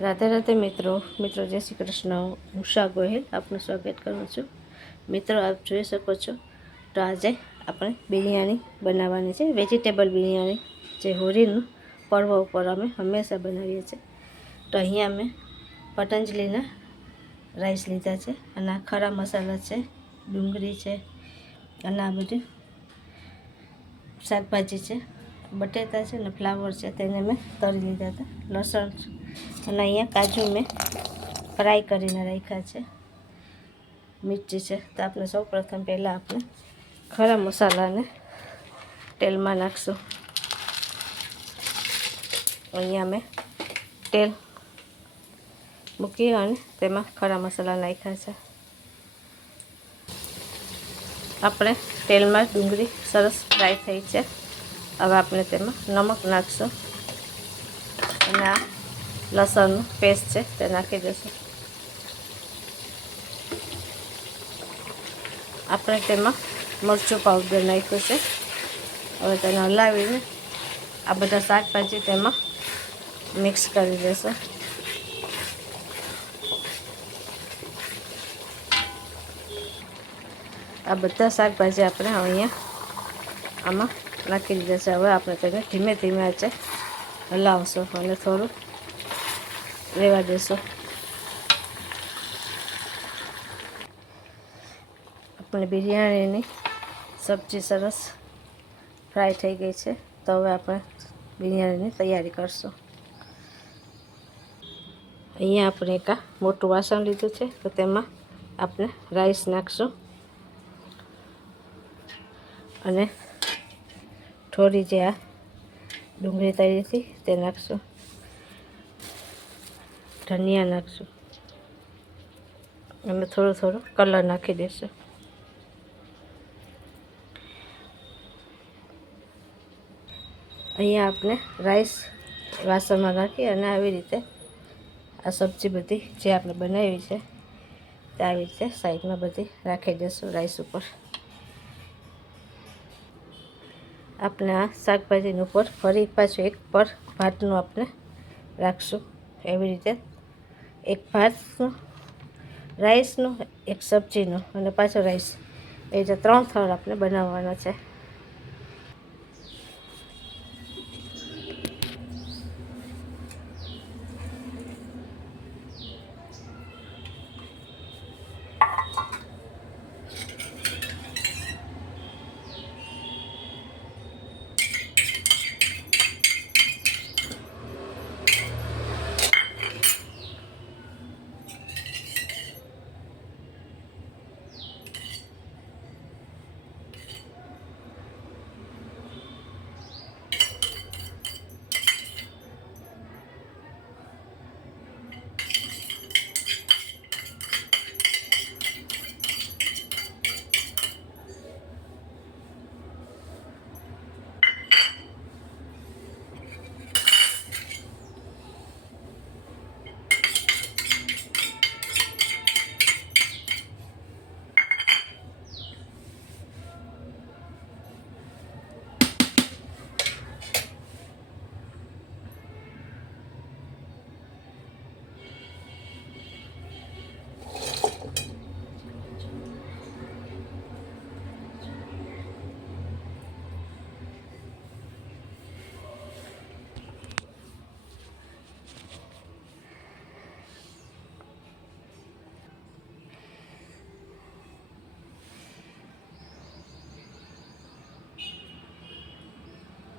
રાધે રાધે મિત્રો જય શ્રી કૃષ્ણ। હું ઉષા ગોહિલ આપનું સ્વાગત કરું છું। મિત્રો આપ જોઈ શકો છો તો આજે આપણે બિરયાની બનાવવાની છે, વેજીટેબલ બિરયાની, જે હોળીનું પર્વ ઉપર અમે હંમેશા બનાવીએ છીએ। તો અહીંયા અમે પતંજલિના રાઈસ લીધા છે અને આ ખરા મસાલા છે, ડુંગળી છે અને આ બધું શાકભાજી છે, બટેટા છે ને ફ્લાવર છે, તેને મેં તળી લીધા હતા, લસણ અને અહીંયા કાજુ મેં ફ્રાય કરીને રાખ્યા છે, મિર્ચી છે। તો આપણે સૌ પ્રથમ પહેલાં આપણે ખરા મસાલાને તેલમાં નાખશું। અહીંયા મેં તેલ મૂકી અને તેમાં ખરા મસાલા નાખ્યા છે। આપણે તેલમાં ડુંગળી સરસ ફ્રાય થઈ છે। હવે આપણે તેમાં નમક નાખશું અને આ લસણનું પેસ્ટ છે તે નાખી દઈશું। આપણે તેમાં મરચું પાવડર નાખ્યું છે। હવે તેને હલાવીને આ બધા શાકભાજી તેમાં મિક્સ કરી દઈશું। આ બધા શાકભાજી આપણે અહીંયા આમાં નાખી દીધા છે। હવે આપણે તેને ધીમે ધીમે આંચે હલાવશું અને થોડું રહેવા દેશું। આપણે બિરયાનીની સબ્જી સરસ ફ્રાય થઈ ગઈ છે, તો હવે આપણે બિરયાનીની તૈયારી કરશું। અહીંયા આપણે એક મોટું વાસણ લીધું છે, તો તેમાં આપણે રાઈસ નાખશું અને થોડી જે આ ડુંગળી તળી હતી તે નાખશું, ધનિયા નાખશું અને થોડો કલર નાખી દઈશું। અહીંયા આપણે રાઈસ વાસણમાં નાખી અને આવી રીતે આ સબ્જી બધી જે આપણે બનાવી છે તે આવી રીતે સાઈડમાં બધી રાખી દઈશું રાઈસ ઉપર। આપણે આ શાકભાજીની ઉપર ફરી પાછું એક પર ભાતનું આપણે રાખશું, એવી રીતે એક ભાતનું, રાઈસનું, એક સબ્જીનું અને પાછો રાઈસ, એ રીતે 3 થર આપણે બનાવવાના છે।